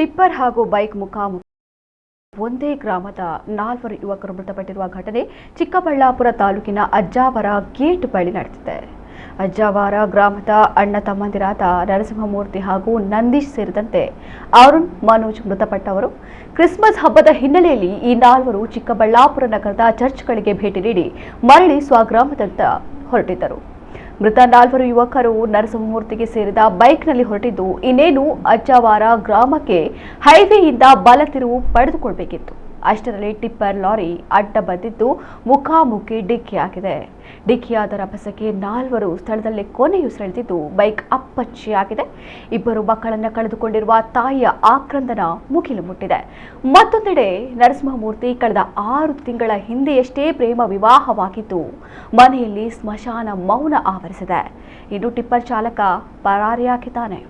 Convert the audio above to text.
Tipper ಹಾಗೂ bike ಮುಖಾಮುಖಿ ಒಂದೇ ಗ್ರಾಮದ 4 ಯುವಕರು ಮೃತಪಟ್ಟಿರುವ ಘಟನೆ ಚಿಕ್ಕಬಳ್ಳಾಪುರ ತಾಲೂಕಿನ ಅಜ್ಜಾವರ ಗೇಟ್ ಬಳಿ ನಡೆದಿದೆ. ಅಜ್ಜಾವರ ಗ್ರಾಮದ ಅಣ್ಣ ತಮ್ಮಂದಿರಾದ ನರಸಿಂಹಮೂರ್ತಿ ಹಾಗೂ ನಂದೀಶ್ ಸೇರಿದಂತೆ ಅರುಣ್, ಮನೋಜ್ ಮೃತಪಟ್ಟವರು. ಕ್ರಿಸ್ಮಸ್ ಹಬ್ಬದ ಹಿನ್ನೆಲೆಯಲ್ಲಿ ಈ 4 ಚಿಕ್ಕಬಳ್ಳಾಪುರ ನಗರದ ಚರ್ಚ್ಗಳಿಗೆ ಭೇಟಿ ನೀಡಿ ಮರಳಿ ಸ್ವಗ್ರಾಮದತ್ತ ಹೊರಟಿದ್ದರು. ಮೃತ 4 ಯುವಕರು ನರಸಿಂಹಮೂರ್ತಿಗೆ ಸೇರಿದ ಬೈಕ್ನಲ್ಲಿ ಹೊರಟಿದ್ದು, ಇನ್ನೇನು ಅಜ್ಜಾವರ ಗ್ರಾಮಕ್ಕೆ ಹೈವೇಯಿಂದ ಬಲ ತಿರುವು ಪಡೆದುಕೊಳ್ಳಬೇಕಿತ್ತು. ಅಷ್ಟರಲ್ಲಿ ಟಿಪ್ಪರ್ ಲಾರಿ ಅಡ್ಡ ಬಂದಿದ್ದು ಮುಖಾಮುಖಿ ಡಿಕ್ಕಿಯಾಗಿದೆ. ಡಿಕ್ಕಿಯಾದ ರಭಸಕ್ಕೆ 4 ಸ್ಥಳದಲ್ಲೇ ಕೊನೆಯುಸಿರೆಳೆದಿದ್ದು ಬೈಕ್ ಅಪ್ಪಚ್ಚಿಯಾಗಿದೆ. 2 ಮಕ್ಕಳನ್ನು ಕಳೆದುಕೊಂಡಿರುವ ತಾಯಿಯ ಆಕ್ರಂದನ ಮುಗಿಲು ಮುಟ್ಟಿದೆ. ಮತ್ತೊಂದೆಡೆ ನರಸಿಂಹಮೂರ್ತಿ ಕಳೆದ 6 ತಿಂಗಳ ಹಿಂದೆಯಷ್ಟೇ ಪ್ರೇಮ ವಿವಾಹವಾಗಿದ್ದು ಮನೆಯಲ್ಲಿ ಸ್ಮಶಾನ ಮೌನ ಆವರಿಸಿದೆ. ಇನ್ನು ಟಿಪ್ಪರ್ ಚಾಲಕ ಪರಾರಿಯಾಗಿದ್ದಾನೆ.